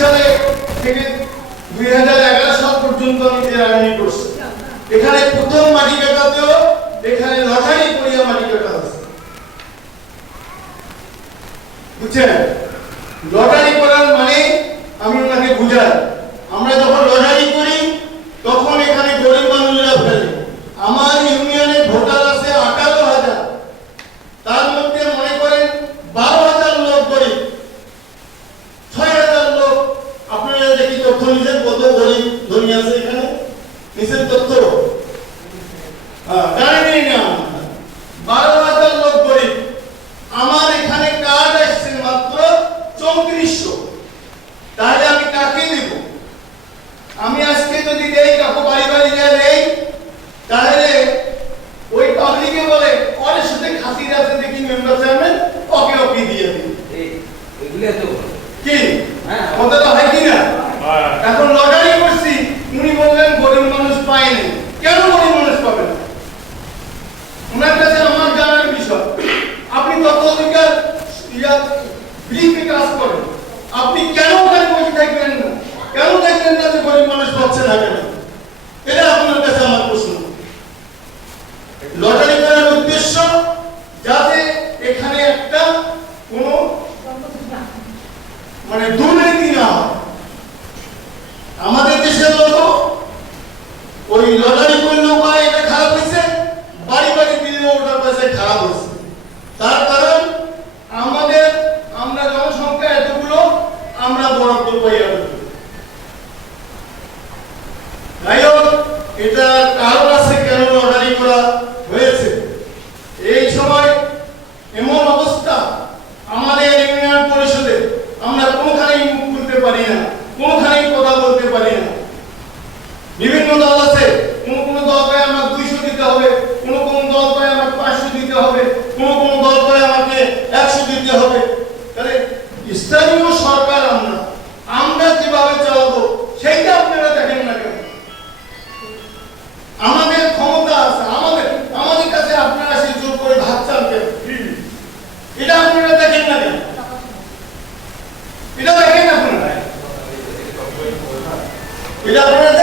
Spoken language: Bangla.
সালে থেকে দুই সাল পর্যন্ত যে রাজনীতি করছি। এখানে প্রথম মাটি কাটাতেও, এখানে লটারি করিয়া মাটি কাটা হচ্ছে বুঝছেন? লটারি করার মানে আমি ওনাকে বুঝাই আমরা যখন লটারি করি তখন এখানে গরিব মানুষরা ফেলে আমার ইউনিয়নে ভোটার আছে আঠারো হাজার তার মধ্যে মনে করেন বারো হাজার লোক গরিব ছয় হাজার লোক আপনারা দেখি কত গরিব ধনী আছে এখানে? নিছেন তথ্য। হ্যাঁ, না। বারো হাজার লোক গরিব। আমার এখানে কার্ড আসছে মাত্র চৌত্রিশশো। তাহলে আমি কাকে দেব? আমি আজকে যদি দেই কাকু বাড়ি বাড়ি যা দেই তাহলে ওই পাবলিকে বলে ওর সাথে খাসির আছে দেখি মেম্বার চেয়ারম্যান ওকে ওকে দিয়ে দিই এগুলো তো কি? হ্যাঁ। কথাটা হয় কি না এখন লটারি করছি উনি বললেন গরিব মানুষ পায়নি কেন গরিব মানুষ পাবে না ওনার কাছে আমার জানার বিষয় আপনি তত অধিকার ইয়া ব্রিফে কাজ করেন আপনি কেন ওখানে বসে থাকবেন না? কেন দেখবেন না গরিব মানুষ পাচ্ছে না কেন? এটা আপনার কাছে আমার প্রশ্ন। লটারি করার উদ্দেশ্য যাতে এখানে একটা কোনো মানে দুর্নীতি না আমাদের দেশের লোক ওই লটারি করলেও পায় এটা খারাপ হয়েছে, বাড়ি বাড়ি দিলেও ওটার কাছে খারাপ হয়েছে। এটা কার কাছে কেন লটারি করা হয়েছে। এই সময় এমন অবস্থা আমাদের ইউনিয়ন পরিষদে আমরা কোনোখানেই মুখ খুলতে পারি না, কোনোখানেই কথা বলতে পারি না। বিভিন্ন দল আছে, কোন কোন দল পায় আমার দুইশো দিতে হবে, কোন কোন দল পায় আমার পাঁচশো দিতে হবে, কোন কোন দল পায় আমাকে একশো দিতে হবে। তাহলে স্থানীয় সরকার Cuidado,